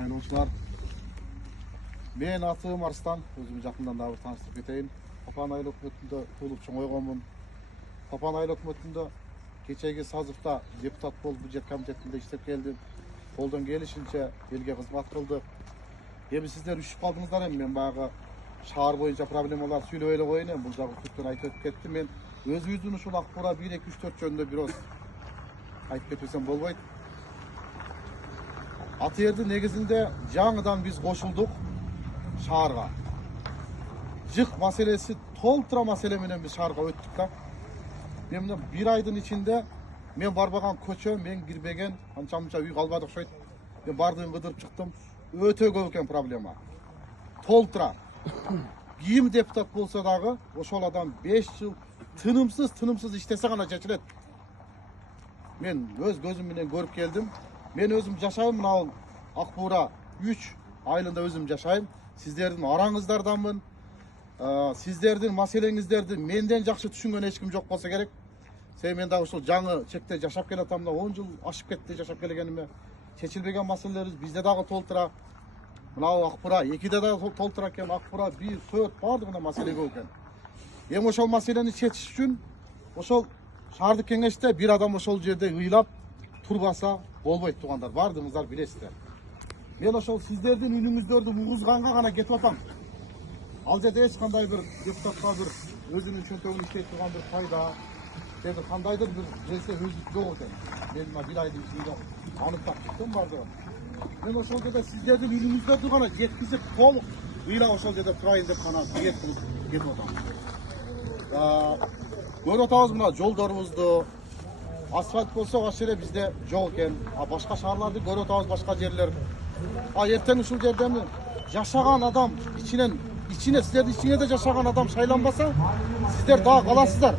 Sayılgıçlar. Men atım Arslan, özümü жақындан да bir tanıştırıp keteyim. Papanaylı hökümötündө tuğulup çoğoygonмун. Papanaylı hökümötündө kечеги сазыкта депутат болуп бюджет комитетинде иштеп келдим. Колдон келишинче элге кызмат кылдык. Эми сиздер үшүп калдыңыздар эми мен баягы шаар боюнча проблемалар сүйлөп эле коеюн эми бул жагы түптөн айтып өтүп кеттим. Мен өзүбүздүн ушул акбура 1 2 3 4 жөнүндө бир оз айтып кетсем болбойт. Атыердин негизинде жаңыдан биз кошулдук шаарга. Жык маселеси толтура маселе менен биз шаарга өттүк да. Мен мына 1 айдын ичинде мен барбаган көчө, мен кирбеген анча-мынча үй калбады окшойт. Мен бардыгын кыдырып чыктым. Өтө көп экен проблема. Толтура. Ким депутат болсо дагы ошол адам 5 жыл тынымсыз иштесе гана чечилет. Мен өз көзүм менен көрүп келдим. Мен өзүм жашайм мына Акбура 3 айылында өзүм жашайм. Сиздердин араңыздарданмын. Сиздердин маселеңиздерди менден жакшы түшүнгөн эч ким жок болсо керек. Себеби мен дагы ушул жаңы чекте жашап келатам да 10 жыл ашып кетти жашап келгениме. Чечилбеген маселелерибиз бизде дагы толтура. Мына Акбура 2де дагы толтура экен. Акбура 1 4 бардыгында маселе көп экен. Эми ошол маселени чечиш үчүн ошол шаардык кеңеште бир адам ошол жерде ыйлап турбаса болбойт туугандар. Бардыгыңыздар билесиздер. Мен ошол сиздердин үнүңүздөрдү угузганга гана кетип атам. Ал жерде эч кандай бир депутатка бир өзүнүн чөнтөгүн иштей турган бир пайда, бир кандайдыр бир нерсе өзү жок экен. Мен мына 1 айдын ичинде аныктап чыктым бардыгын. Мен ошол жерде сиздердин үнүңүздөрдү гана жеткизип толук ыйлап ошол жерде турайын деп гана ниет кылып кетип атам. Көрүп атабыз мына жолдорубузду, асфальт болсо аш эле бизде жок экен. Башка шаарларды көрүп атабыз, башка жерлер. Эртең ушул жерден жашаган адам ичинен сиздердин ичиңерде жашаган адам шайланбаса, сиздер дагы каласыздар.